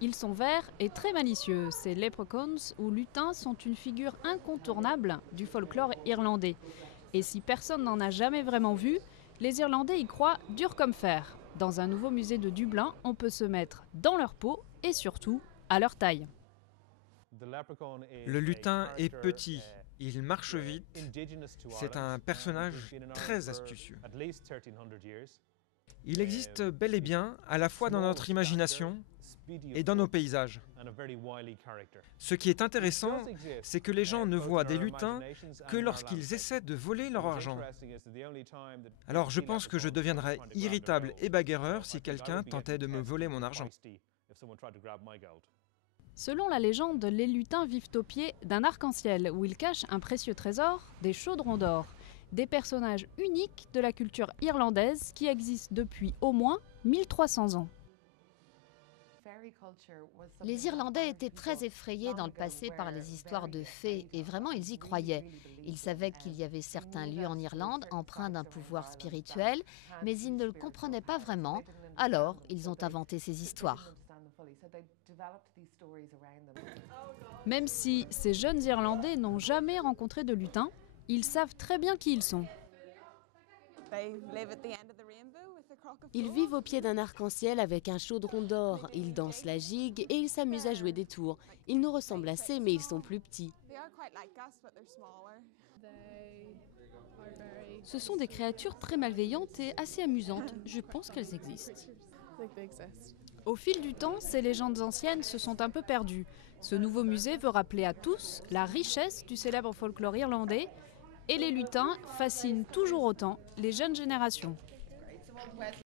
Ils sont verts et très malicieux. Ces leprechauns ou lutins sont une figure incontournable du folklore irlandais. Et si personne n'en a jamais vraiment vu, les Irlandais y croient dur comme fer. Dans un nouveau musée de Dublin, on peut se mettre dans leur peau et surtout à leur taille. Le lutin est petit, il marche vite, c'est un personnage très astucieux. Il existe bel et bien à la fois dans notre imagination et dans nos paysages. Ce qui est intéressant, c'est que les gens ne voient des lutins que lorsqu'ils essaient de voler leur argent. Alors je pense que je deviendrais irritable et bagarreur si quelqu'un tentait de me voler mon argent. Selon la légende, les lutins vivent au pied d'un arc-en-ciel où ils cachent un précieux trésor, des chaudrons d'or. Des personnages uniques de la culture irlandaise qui existent depuis au moins 1300 ans. Les Irlandais étaient très effrayés dans le passé par les histoires de fées et vraiment ils y croyaient. Ils savaient qu'il y avait certains lieux en Irlande empreints d'un pouvoir spirituel, mais ils ne le comprenaient pas vraiment, alors ils ont inventé ces histoires. Même si ces jeunes Irlandais n'ont jamais rencontré de lutins, ils savent très bien qui ils sont. Ils vivent au pied d'un arc-en-ciel avec un chaudron d'or. Ils dansent la gigue et ils s'amusent à jouer des tours. Ils nous ressemblent assez, mais ils sont plus petits. Ce sont des créatures très malveillantes et assez amusantes. Je pense qu'elles existent. Au fil du temps, ces légendes anciennes se sont un peu perdues. Ce nouveau musée veut rappeler à tous la richesse du célèbre folklore irlandais et les lutins fascinent toujours autant les jeunes générations.